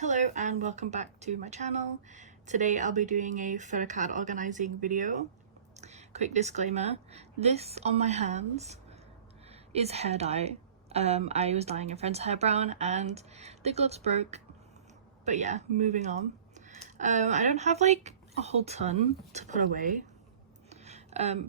Hello and welcome back to my channel. Today I'll be doing a photo card organizing video. Quick disclaimer, this on my hands is hair dye. I was dyeing a friend's hair brown and the gloves broke, but yeah, moving on. I don't have like a whole ton to put away,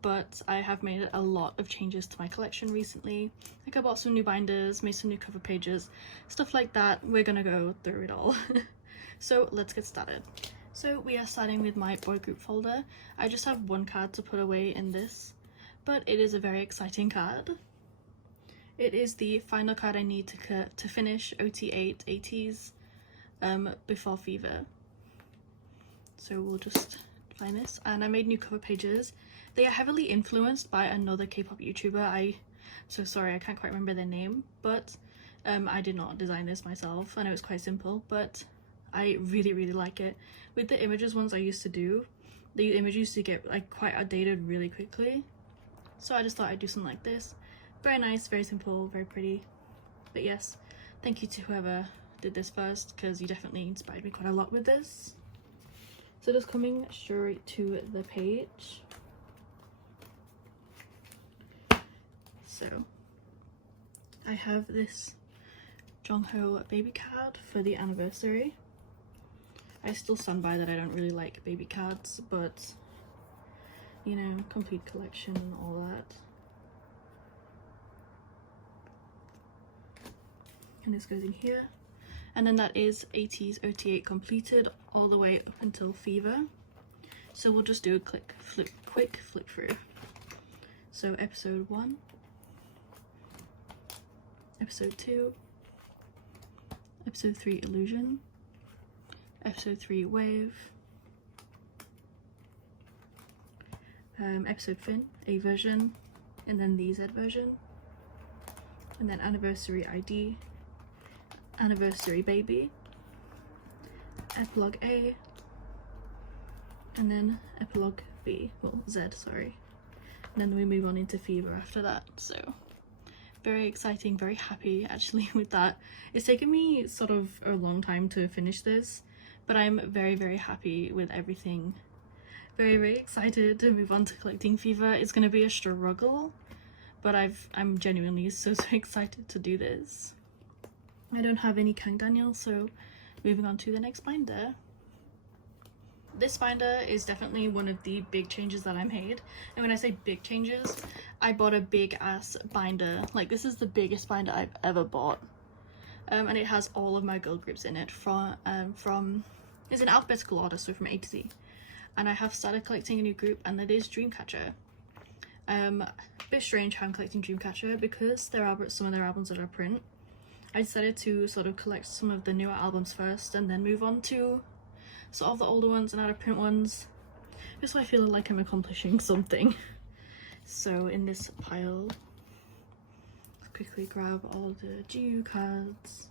but I have made a lot of changes to my collection recently. Like I bought some new binders, made some new cover pages, stuff like that. We're gonna go through it all. So let's get started. So we are starting with my boy group folder. I just have one card to put away in this, but it is a very exciting card. It is the final card I need to finish OT8 ATEEZ before Fever. So we'll just find this, and I made new cover pages. They are heavily influenced by another K-pop YouTuber. I'm so sorry, I can't quite remember their name, but I did not design this myself. I know it's quite simple, but I really like it. With the images ones I used to do, the images used to get like quite outdated really quickly, so I just thought I'd do something like this. Very nice, very simple, very pretty. But yes, thank you to whoever did this first, because you definitely inspired me quite a lot with this. So just coming straight to the page. So I have this Jongho baby card for the anniversary. I still stand by that I don't really like baby cards, but you know, complete collection and all that. And this goes in here. And then that is ATEEZ OT8 completed all the way up until Fever. So we'll just do a quick flip through. So episode 1, episode 2, episode 3 Illusion, episode 3 Wave, episode Fin, A version, and then the Z version, and then anniversary ID, anniversary baby, epilogue A, and then epilogue B, well Z, sorry. And then we move on into Fever after that. So very exciting, very happy actually with that. It's taken me sort of a long time to finish this, but I'm very happy with everything. Very excited to move on to collecting Fever. It's gonna be a struggle, but I'm genuinely so excited to do this. I don't have any Kang Daniel, so moving on to the next binder. This binder is definitely one of the big changes that I made. And when I say big changes, I bought a big ass binder. Like, this is the biggest binder I've ever bought. And it has all of my girl groups in it from it's an alphabetical order, so from A to Z. And I have started collecting a new group, and that is Dreamcatcher. A bit strange how I'm collecting Dreamcatcher, because some of their albums are print. I decided to sort of collect some of the newer albums first and then move on to sort of the older ones and out of print ones, just so I feel like I'm accomplishing something. So in this pile, let's quickly grab all the GU cards.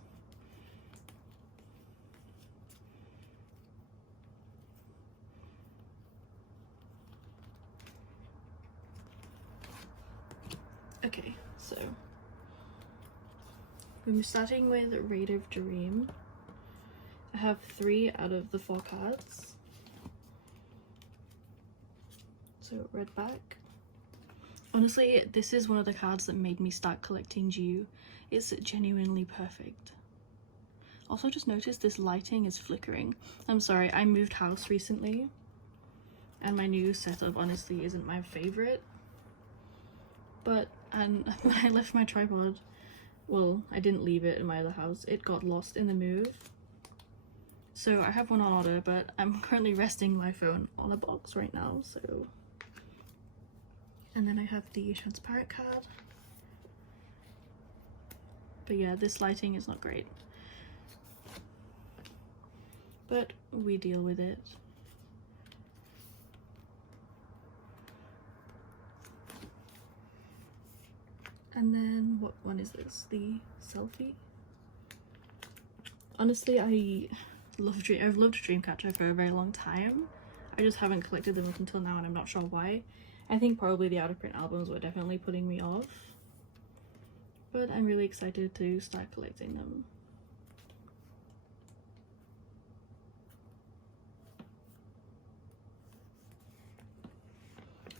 Okay, so I'm starting with Rate of Dream. I have 3 out of the 4 cards. So red back. Honestly, this is one of the cards that made me start collecting GU. It's genuinely perfect. Also, just noticed this lighting is flickering. I'm sorry, I moved house recently, and my new setup honestly isn't my favorite. But when I left my tripod, well, I didn't leave it in my other house. It got lost in the move. So I have one on order, but I'm currently resting my phone on a box right now, so. And then I have the transparent card. But yeah, this lighting is not great. But we deal with it. And then what one is this? The selfie? Honestly, I've loved Dreamcatcher for a very long time. I just haven't collected them up until now, and I'm not sure why. I think probably the out of print albums were definitely putting me off, but I'm really excited to start collecting them.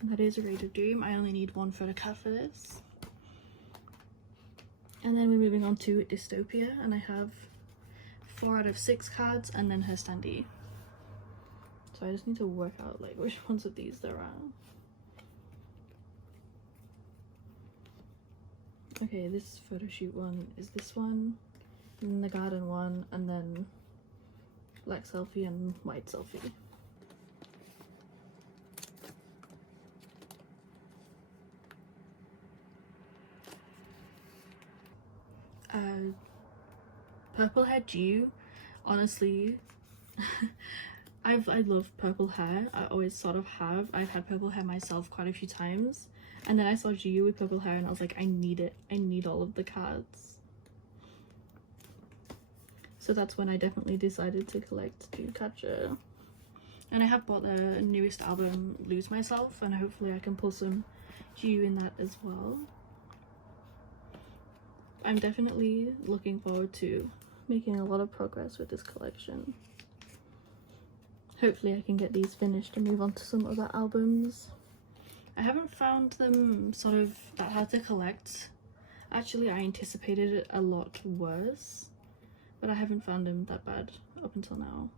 And that is A Rage of Doom. I only need one photo card for this. And then we're moving on to Dystopia, and I have 4 out of 6 cards and then her standee. So I just need to work out like which ones of these there are. Okay, this photo shoot one is this one, and then the garden one, and then black selfie and white selfie. Purple hair Jew, honestly, I love purple hair. I always sort of have. I've had purple hair myself quite a few times, and then I saw Jew with purple hair and I was like, I need it. I need all of the cards. So that's when I definitely decided to collect Dreamcatcher. And I have bought the newest album, Lose Myself, and hopefully I can pull some Jew in that as well. I'm definitely looking forward to making a lot of progress with this collection. Hopefully I can get these finished and move on to some other albums. I haven't found them sort of that hard to collect. Actually, I anticipated it a lot worse, but I haven't found them that bad up until now.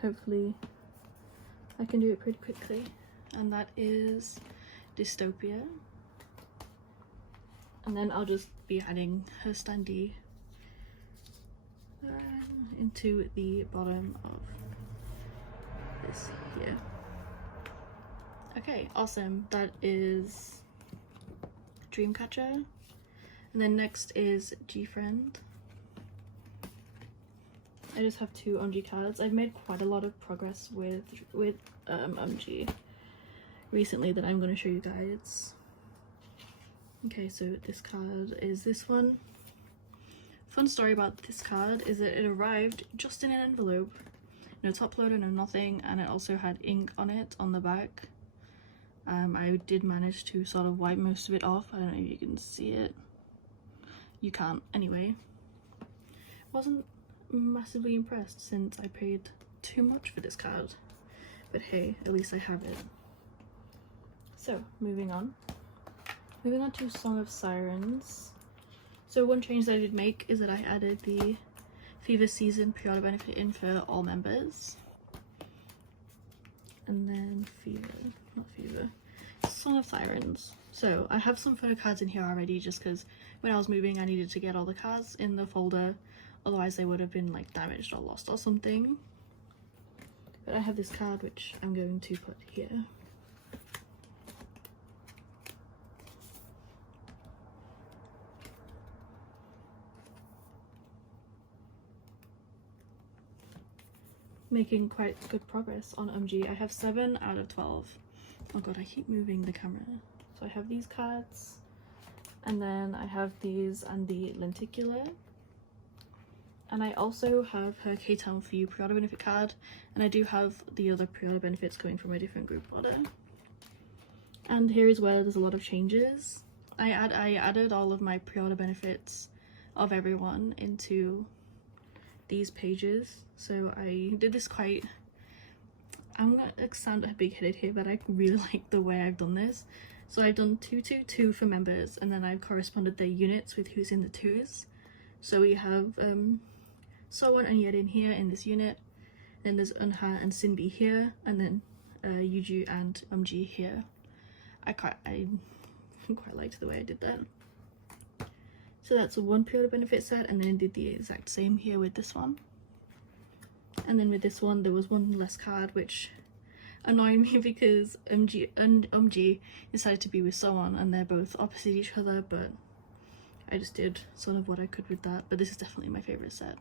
Hopefully I can do it pretty quickly. And that is Dystopia. And then I'll just be adding her standee into the bottom of this here. Okay, awesome. That is Dreamcatcher. And then next is G-Friend. I just have 2 OMG cards. I've made quite a lot of progress with OMG recently that I'm going to show you guys. Okay, so this card is this one. Fun story about this card is that it arrived just in an envelope. No top loader, no nothing, and it also had ink on it on the back. I did manage to sort of wipe most of it off. I don't know if you can see it. You can't. Anyway, wasn't massively impressed since I paid too much for this card. But hey, at least I have it. So, moving on. Moving on to Song of Sirens. So one change that I did make is that I added the Fever Season pre-order benefit in for all members. And then Song of Sirens. So I have some photo cards in here already just because when I was moving I needed to get all the cards in the folder, otherwise they would have been like damaged or lost or something. But I have this card which I'm going to put here. Making quite good progress on OMG. I have 7 out of 12. Oh god, I keep moving the camera. So I have these cards, and then I have these and the lenticular, and I also have her K-Town For You pre-order benefit card, and I do have the other pre-order benefits coming from a different group order. And here is where there's a lot of changes. I added all of my pre-order benefits of everyone into these pages. So I did this quite, I'm gonna sound big-headed here, but I really like the way I've done this. So I've done 222 for members, and then I've corresponded their units with who's in the 2s. So we have Someone and Yed in here in this unit, then there's Unha and Sinbi here, and then Yuju and OMG here. I quite liked the way I did that. So that's a 1 pre-order benefit set, and then I did the exact same here with this one. And then with this one there was 1 less card, which annoyed me because OMG decided to be with someone and they're both opposite each other, but I just did sort of what I could with that. But this is definitely my favourite set.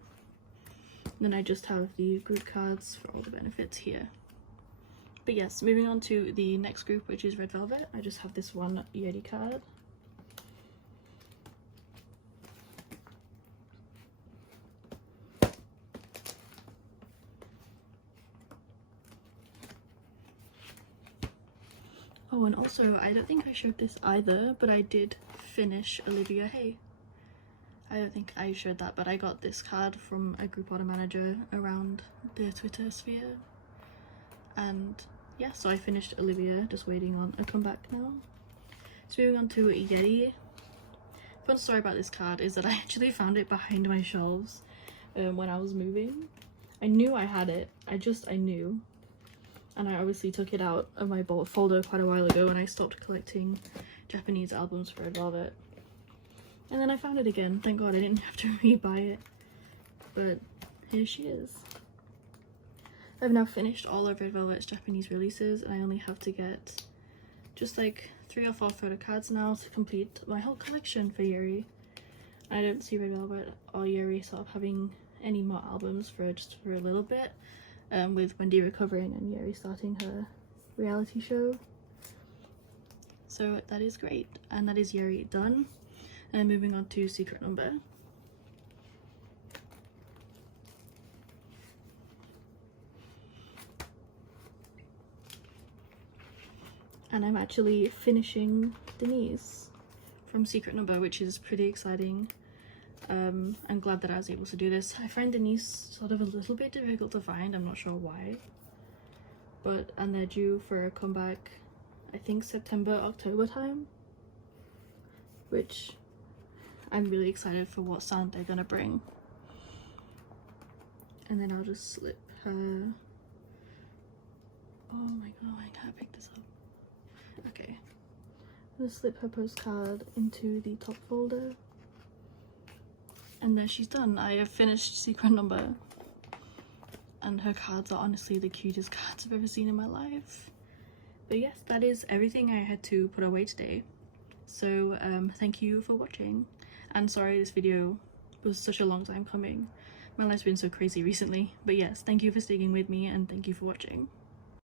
And then I just have the group cards for all the benefits here. But yes, moving on to the next group, which is Red Velvet. I just have this 1 Yeti card. Oh, and also, I don't think I showed this either, but I did finish Olivia Hay. I don't think I showed that, but I got this card from a group order manager around the Twitter sphere. And yeah, so I finished Olivia, just waiting on a comeback now. So moving on to Yeti. Fun story about this card is that I actually found it behind my shelves when I was moving. I knew I had it, I knew. And I obviously took it out of my folder quite a while ago when I stopped collecting Japanese albums for Red Velvet. And then I found it again. Thank God I didn't have to re-buy it. But here she is. I've now finished all of Red Velvet's Japanese releases, and I only have to get just like 3 or 4 photo cards now to complete my whole collection for Yuri. I don't see Red Velvet or Yuri sort of having any more albums for just for a little bit. With Wendy recovering and Yuri starting her reality show. So that is great, and that is Yuri done. And moving on to Secret Number. And I'm actually finishing Denise from Secret Number, which is pretty exciting. I'm glad that I was able to do this. I find Denise sort of a little bit difficult to find, I'm not sure why. And they're due for a comeback, I think September, October time. Which I'm really excited for what sound they're gonna bring. And then I'll just slip her... Oh my god, I can't pick this up. Okay. I'm gonna slip her postcard into the top folder. And there she's done. I have finished Secret Number. And her cards are honestly the cutest cards I've ever seen in my life. But yes, that is everything I had to put away today. So thank you for watching. And sorry this video was such a long time coming. My life's been so crazy recently. But yes, thank you for sticking with me and thank you for watching.